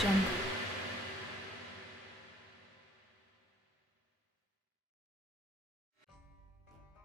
Jungle.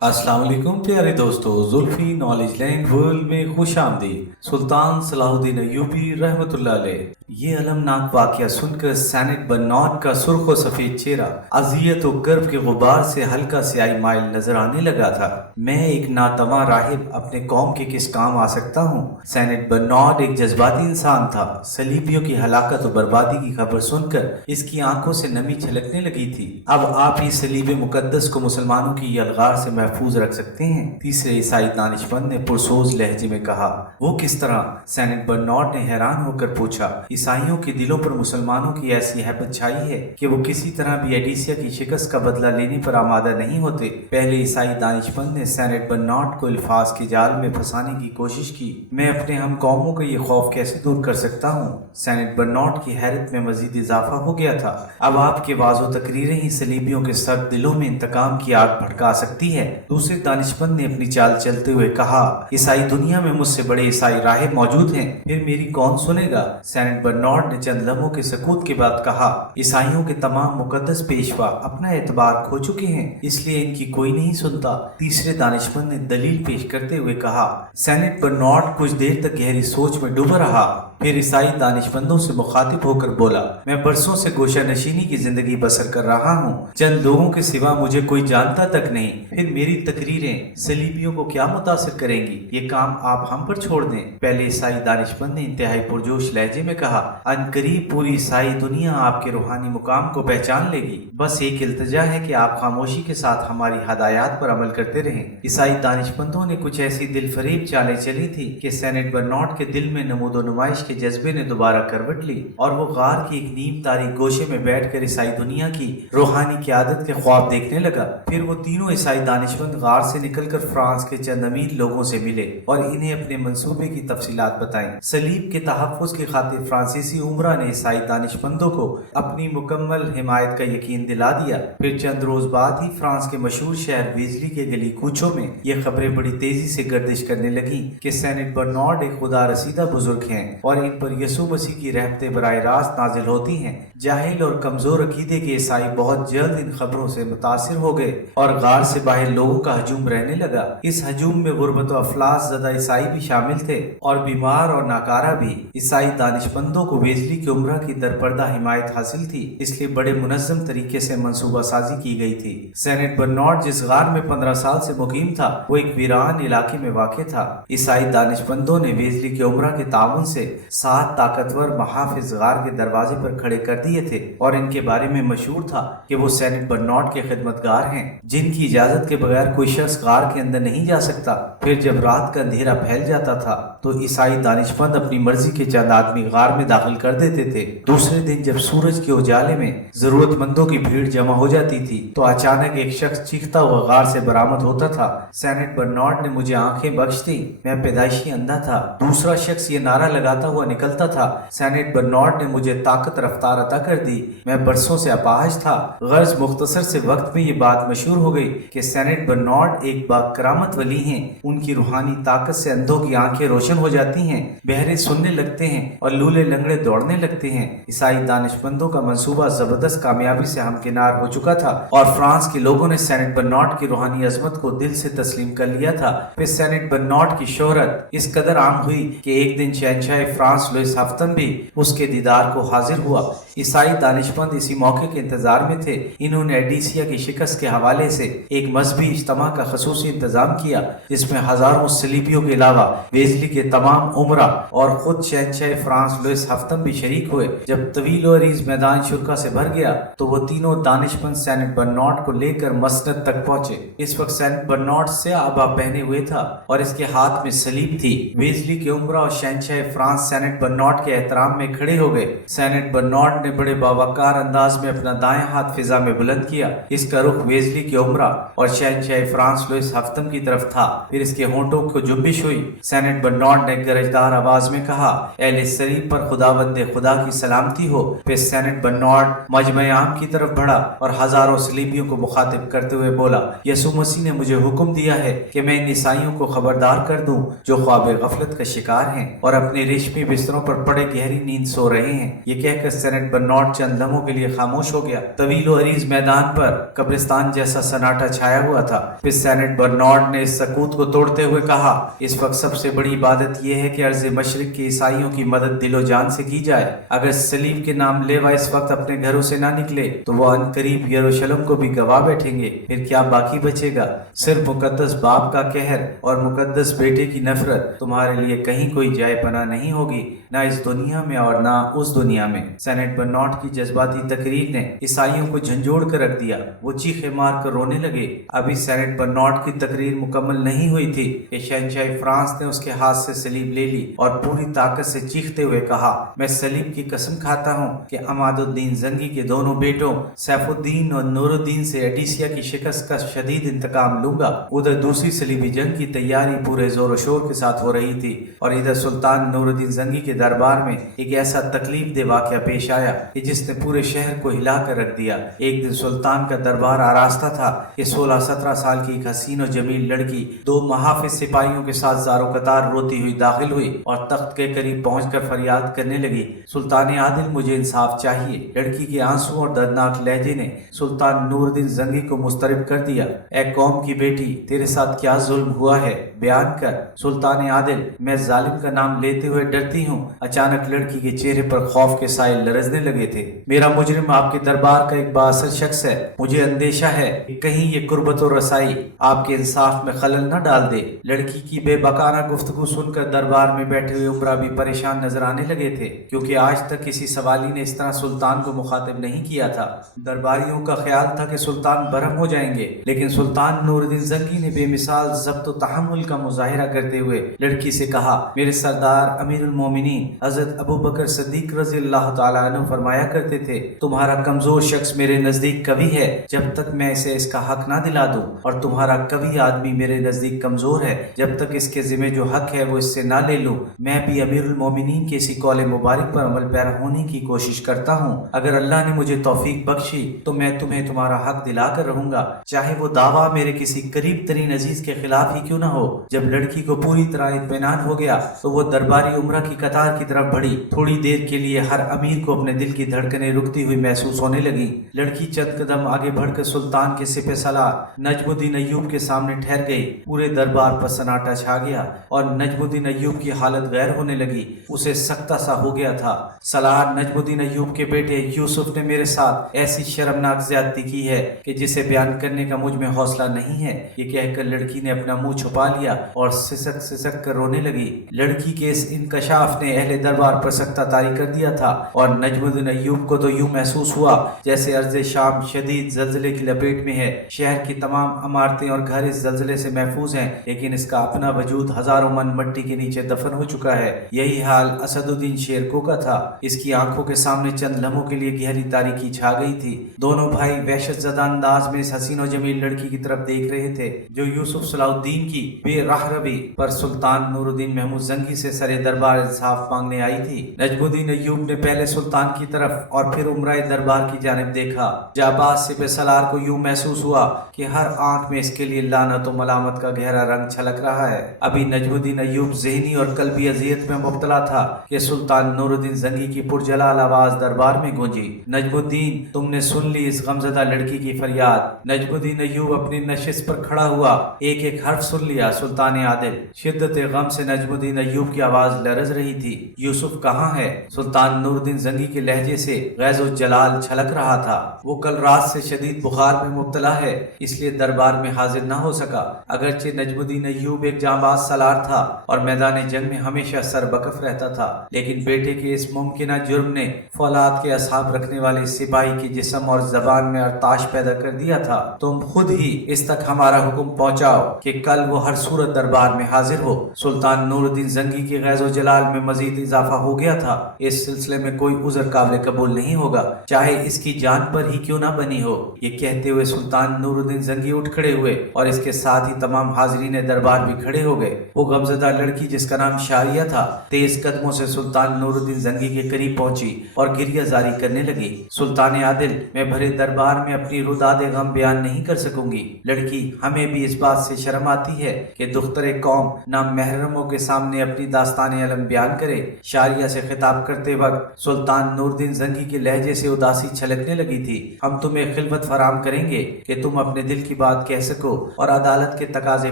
अस्सलाम वालेकुम प्यारे दोस्तों, जुल्फी नॉलेज लैंड वर्ल्ड में खुश आमदीद। सुल्तान सलाहुद्दीन अय्यूबी रहमतुल्लाह अलैह। ये अलमनाक वाक़या सुनकर सैनिक बर्नार्ड का सुर्ख व सफेद चेहरा अजियत और गर्व के गुबार से हल्का स्याही माइल नजर आने लगा था। मैं एक नातवा राहिब अपने कौम के किस काम आ सकता हूँ? सैनिक बर्नार्ड एक जज्बाती इंसान था। सलीबियों की हलाकत और बर्बादी की खबर सुनकर इसकी आंखों से नमी छलकने लगी थी। अब आप ही सलीब मुकद्दस को मुसलमानों की यलगार से महफूज रख सकते हैं? तीसरे ईसाई दानिशमंद ने पुरसोज लहजे में कहा। वो किस तरह? सैनिक बर्नार्ड ने हैरान होकर पूछा। ईसाइयों के दिलों पर मुसलमानों की ऐसी हैबत छाई है कि वो किसी तरह भी एडिसिया की शिकस्त का बदला लेने पर आमादा नहीं होते। पहले ईसाई दानिशमंद ने सैनिक बर्नार्ड को अल्फाज के जाल में फंसाने की कोशिश की। मैं अपने हम कौमों का ये खौफ कैसे दूर कर सकता हूँ? सैनिक बर्नार्ड की हैरत में मजीद इजाफा हो गया था। अब आपके वाजो तकरीरें ही सलीबियों के सर्द दिलों में इंतकाम की आग भड़का सकती है। दूसरे दानिशमंद ने अपनी चाल चलते हुए कहा। ईसाई दुनिया में मुझसे बड़े ईसाई राहिब मौजूद हैं, फिर मेरी कौन सुनेगा? सैनिक बर्नार्ड ने चंद लम्हों के सकूत के बाद कहा। ईसाइयों के तमाम मुकद्दस पेशवा अपना एतबार खो चुके हैं, इसलिए इनकी कोई नहीं सुनता। तीसरे दानिशमंद ने दलील पेश करते हुए कहा। सैनिक बर्नार्ड कुछ देर तक गहरी सोच में डूबा रहा, फिर ईसाई दानिशमंदों से मुखातिब होकर बोला। मैं बरसों से गोशा नशीनी की जिंदगी बसर कर रहा हूँ, चंद लोगों के सिवा मुझे कोई जानता तक नहीं। फिर मेरी तकरीरें सलीबियों को क्या मुतासिर करेंगी? ये काम आप हम पर छोड़ दें। पहले ईसाई दानिशमंद ने इंतहाई पुरजोश लहजे में कहा। अनकरीब पूरी ईसाई दुनिया आपके रूहानी मुकाम को पहचान लेगी। बस एक इल्तिजा है कि आप खामोशी के साथ हमारी हदायत पर अमल करते रहें। ईसाई दानिशमंदों ने कुछ ऐसी दिलफरेब चालें चली थी कि सैनिक बर्नार्ड के दिल में नमूदो नुमाइश के जज्बे ने दोबारा करवट ली और वो गार की एक नीम तारीख गोशे में बैठकर ईसाई दुनिया की रूहानी क़यादत के ख्वाब देखने लगा। फिर वो तीनों ईसाई दानिशमंद गार से निकलकर फ्रांस के चंद अमीर लोगों से मिले और इन्हें अपने मंसूबे की तफसीलात बताई। सलीब के तहफ़्फ़ुज़ की खातिर फ्रांसीसी उमरा ने ईसाई दानिशमंदों को अपनी मुकम्मल हिमायत का यकीन दिला दिया। फिर चंद रोज बाद ही फ्रांस के मशहूर शहर वेजली के गली कूचों में ये खबरें बड़ी तेजी से गर्दिश करने लगी कि सैनिक बर्नार्ड एक खुदा रसीदा बुजुर्ग हैं और इन पर यसू मसीह की रहमतें बराह रास्त नाजिल होती हैं। जाहिल और कमजोर अकीदे के ईसाई बहुत जल्द इन खबरों से मुतासिर हो गए और गार से बाहर लोगों का हजूम रहने लगा। इस हजूम में गुर्बत और अफलास ज़दा ईसाई भी शामिल थे और बीमार और नाकारा भी। ईसाई दानिशमंदों को वेजली की उम्रा की दरपर्दा हिमायत हासिल थी, इसलिए बड़े मुनज़्ज़म तरीके से मंसूबा साजी की गई थी। सैनिक बर्नार्ड जिस गार में 15 साल से मुकीम था वो एक वीरान इलाके में वाक़ था। ईसाई दानिशमंदों ने वेजली की उम्रा के ताउन से 7 ताकतवर महाफिज गार के दरवाजे पर खड़े कर दिए थे और इनके बारे में मशहूर था कि वो सैनिक बर्नार्ड के खिदमतगार हैं, जिनकी इजाजत के बगैर कोई शख्स गार के अंदर नहीं जा सकता। फिर जब रात का अंधेरा फैल जाता था तो ईसाई दानिशमंद अपनी मर्जी के चंद आदमी गार में दाखिल कर देते थे। दूसरे दिन जब सूरज के उजाले में जरूरतमंदों की भीड़ जमा हो जाती थी तो अचानक एक शख्स चीखता हुआ गार से बरामद होता था। सैनिक बर्नार्ड ने मुझे आंखें बख्श दी, मैं पैदाइशी अंधा था। दूसरा शख्स ये नारा लगाता हुआ निकलता था। सैनिक बर्नार्ड ने मुझे ताकत रफ्तार अता कर दी, मैं बरसों से अपाहज था। गर्ज मुख्तसर से वक्त में ये बात मशहूर हो गई कि सैनिक बर्नार्ड एक बाकरामत वली हैं। उनकी रूहानी ताकत से अंधों की आंखें रोशन हो जाती हैं, बहरे सुनने लगते हैं और लूले लंगड़े दौड़ने लगते हैं। ईसाई दानिशमंदों का मंसूबा जबरदस्त कामयाबी से हमकिनार हो चुका था और फ्रांस के लोगों ने सैनिक बर्नार्ड की रूहानी अजमत को दिल से तस्लीम कर लिया था। फिर सैनिक बर्नार्ड की शोहरत इस कदर आम हुई कि एक दिन शहंशाह फ्रांस लुइस हफ्तन भी उसके दीदार को हाजिर हुआ। ईसाई दानिशमंद इसी मौके के इंतजार में थे। इन्होंने एडिसिया की शिकस्त के हवाले से एक मजहबी इज्तिमा का खसूसी इंतजाम किया, जिसमें हजारों सलीबियों के अलावा वेजली के तमाम उमरा और खुद शहंशाह फ्रांस लुइस हफ्तन भी शरीक हुए। जब तवील और अरीज मैदान शुरका से भर गया तो वो तीनों दानिशमंद सैनिक बर्नार्ड को लेकर मसनद तक पहुंचे। इस वक्त सैनिक बर्नार्ड से आबा पहने हुए था और इसके हाथ में सलीब थी। वेजली के उमरा और शहंशाह फ्रांस सैनिक बर्नार्ड के एहतराम में खड़े हो गए। सैनिक बर्नार्ड ने बड़े बावकार अंदाज में अपना दायां हाथ फिजा में बुलंद किया। इसका रुख वेजली के उमरा और शहंशाह शहंशाह फ्रांस लुइस हफ्तम की तरफ था। फिर इसके होंठों को जुम्बिश हुई। सेनेट बर्नार्ड ने गरजदार आवाज में कहा, अहले सलीब पर खुदावंदे खुदा की सलामती हो। फिर सेनेट बर्नार्ड मजमे आम की तरफ बढ़ा और हजारों सलीबियों को मुखातिब करते हुए बोला, यसु मसीह ने मुझे हुक्म दिया है कि मैं इन ईसाइयों को खबरदार कर दूं जो ख्वाब गफलत का शिकार हैं और अपने रेशमी बिस्तरों पर पड़े गहरी नींद सो रहे हैं। ये कहकर सेनेट बर्नार्ड चंद लम्हों के लिए खामोश हो गया। तवील और अरीज मैदान पर कब्रिस्तान जैसा सन्नाटा छाया हुआ था। फिर सेनेट बर्नार्ड ने इस सकूत को तोड़ते हुए कहा, इस वक्त सबसे बड़ी इबादत यह है कि अर्ज़ मशरिक के ईसाइयों की मदद दिलो जान से की जाए। अगर सलीब के नाम लेवा इस वक्त अपने घरों से ना निकले तो वो अनकरीब यरूशलेम को भी गवा बैठेंगे। फिर क्या बाकी बचेगा? सिर्फ मुकद्दस बाप का कहर और मुकद्दस बेटे की नफरत। तुम्हारे लिए कहीं कोई जाए पना नहीं होगी, ना इस दुनिया में और ना उस दुनिया में। सेनेट बर्नार्ड की जज्बाती तकरीर ने ईसाइयों को झंझोड़ कर रख दिया। वो चीखे मार कर रोने लगे। अभी सेनेट बर्नार्ड की तकरीर मुकम्मल नहीं हुई थी कि शहंशाह फ्रांस ने उसके हाथ से सलीब ले ली और पूरी ताकत से चीखते हुए कहा, मैं सलीब की कसम खाता हूँ कि अमादुद्दीन जंगी के दोनों बेटों सैफुद्दीन और नूरुद्दीन से एडिसिया की शिकस्त का शदीद इंतकाम लूंगा। उधर दूसरी सलीबी जंग की तैयारी पूरे जोर शोर के साथ हो रही थी और इधर सुल्तान नूरुद्दीन जंगी के दरबार में एक ऐसा तकलीफ दे वाक़या पेश आया कि जिसने पूरे शहर को हिला कर रख दिया। एक दिन सुल्तान का दरबार आरास्ता था कि 16-17 साल की एक हसीन और जमील लड़की 2 महाफिज सिपाहियों के साथ ज़ारो कतार रोती हुई दाखिल हुई और तख्त के करीब पहुंचकर फरियाद करने लगी, सुल्तान आदिल मुझे इंसाफ चाहिए। लड़की के आंसू और दर्दनाक लहजे ने सुल्तान नूरुद्दीन जंगी को मुस्तरब कर दिया। ए कौम की बेटी, तेरे साथ क्या जुल्म हुआ है, बयान कर। सुल्तान आदिल, मैं जालिम का नाम लेते हुए डरती हूँ। अचानक लड़की के चेहरे पर खौफ के साए लरजने लगे थे। मेरा मुजरिम आपके दरबार का एक बाअसर शख्स है। मुझे अंदेशा है कि कहीं ये कुर्बत और रसाई आपके इंसाफ में खलल न डाल दे। लड़की की बेबकाना गुफ्तगू सुनकर दरबार में बैठे हुए उमरा भी परेशान नजर आने लगे थे, क्योंकि आज तक किसी सवाली ने इस तरह सुल्तान को मुखातिब नहीं किया था। दरबारियों का ख्याल था कि सुल्तान बरहम हो जाएंगे, लेकिन सुल्तान नूरुद्दीन जंगी ने बेमिसाल ज़ब्त व तहम्मुल का मुजाहिरा करते हुए लड़की से कहा, मेरे सरदार अमीरुल मोमिनीन हजरत अबू बकर सिद्दीक रज़ियल्लाहु ताला अन्हु फरमाया करते थे, तुम्हारा कमजोर शख्स मेरे नजदीक कवि है जब तक मैं इसे इसका हक ना दिला दूं, और तुम्हारा कवि आदमी मेरे नजदीक कमजोर है जब तक इसके जिम्मे जो हक है वो इससे ना ले लूं। मैं भी अमीरुल मोमिनीन के इसी कौले मुबारक पर अमल पैरा होने की कोशिश करता हूँ। अगर अल्लाह ने मुझे तौफीक बख्शी तो मैं तुम्हें तुम्हारा हक दिला कर रहूंगा, चाहे वो दावा मेरे किसी करीब तरीन अजीज के खिलाफ ही क्यों ना हो। जब लड़की को पूरी तरह इत्मीनान हो गया तो वो दरबारी उमरा की कतार की तरफ बढ़ी। थोड़ी देर के लिए हर अमीर को अपने दिल की धड़कनें रुकती हुई महसूस होने लगी। लड़की चंद कदम आगे बढ़कर सुल्तान के सिपह सलार नजमुद्दीन अय्यूब के सामने ठहर गई। पूरे दरबार पर सन्नाटा छा गया और नजमुद्दीन अय्यूब की हालत गैर होने लगी। उसे सख्ता सा हो गया था। सलार नजमुद्दीन अय्यूब के बेटे यूसुफ ने मेरे साथ ऐसी शर्मनाक ज्यादती की है कि जिसे बयान करने का मुझ में हौसला नहीं है। ये कहकर लड़की ने अपना मुंह छुपा लिया और सिसक सिसक कर रोने लगी। लड़की के इस इंकशाफ ने अहले दरबार पर सख्ता तारी कर दिया था और नजमुद्दीन अय्यूब को तो यूं महसूस हुआ जैसे अर्ज़ शाम शदीद जल्जले की लपेट में है। शहर की तमाम इमारतें और घर इस जल्जले से महफूज हैं, लेकिन इसका अपना वजूद हजारों मन मिट्टी के नीचे दफन हो चुका है। यही हाल असदुद्दीन शेरको का था। इसकी आंखों के सामने चंद लम्हों के लिए गहरी तारीकी छा गई थी। दोनों भाई वहशत ज़दा अंदाज में इस हसीन और जमील लड़की की तरफ देख रहे थे जो यूसुफ सलाहुद्दीन की बेराहरवी पर सुल्तान नूरुद्दीन महमूद जंगी से सरे दरबार इंसाफ मांगने आई थी। नजमुद्दीन अय्यूब ने पहले सुल्तान की तरफ और फिर उमराए दरबार की जानिब देखा। जाबाज सिपह सलार को यूं महसूस हुआ कि हर आंख में इसके लिए लानत और मलामत का गहरा रंग छलक रहा है। अभी नजमुद्दीन अय्यूब ज़हनी और कल्बी अजियत में मुब्तला था कि सुल्तान नूरुद्दीन जंगी की पुरजलाल आवाज दरबार में गूंजी, नजमुद्दीन, तुमने सुन ली इस गमज़दा लड़की की फरियाद। नजमुद्दीन अय्यूब अपनी नशिस्त पर खड़ा हुआ, एक एक हर्फ सुन लिया। सुल्तान आदिल, शिद्दत गम से नजमुद्दीन अय्यूब की आवाज लरज रही थी। यूसुफ कहाँ है? सुल्तान नूरुद्दीन जंगी के लहजे से गैज़ और जलाल छलक रहा था। वो कल रात से शदीद बुखार में मुब्तला है, इसलिए दरबार में हाजिर न हो सका। अगरचे नजमुद्दीन अय्यूब एक जांबाज सलार था और मैदान जंग में हमेशा सरबकफ रहता था, लेकिन बेटे के इस मुमकिना जुर्म ने फौलाद के असहाब रखने वाले सिपाही के जिस्म और जबान में अरताश पैदा कर दिया था। तुम खुद ही इस तक हमारा हुक्म पहुंचाओ कि कल वो हर सूरत दरबार में हाजिर हो। सुल्तान नूरुद्दीन जंगी की गैज़ और जलाल में मजीद इजाफा हो गया था। इस सिलसिले में कोई उज़र काबिल कबूल नहीं होगा, चाहे इसकी जान पर ही क्यों ना बनी हो। ये कहते हुए सुल्तान नूरुद्दीन जंगी जंगी उठ खड़े हुए और इसके साथ ही तमाम हाजरीन दरबार भी खड़े हो गए। वो गमजदा लड़की जिसका नाम शारिया था तेज कदमों से सुल्तान नूरुद्दीन जंगी के करीब पहुंची और गिरिया जारी करने लगी। सुल्तान आदिल, मैं भरे दरबार में अपनी रुदाद गम बयान नहीं कर सकूंगी। लड़की, हमें भी इस बात से शर्म आती है कि दुख्तरे कौम नाम महरमों के सामने अपनी दास्तान अलम बयान करे। शारिया से खिताब करते वक्त सुल्तान नूरुद्दीन जंगी के लहजे से उदासी छलकने लगी थी। हम तुम्हें खिलफत फराम करेंगे कि तुम अपने दिल की बात कह सको और अदालत के तकाजे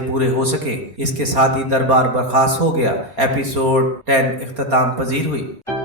पूरे हो सके। इसके साथ ही दरबार बर्खास्त हो गया। एपिसोड 10 इख्तिताम पजीर हुई।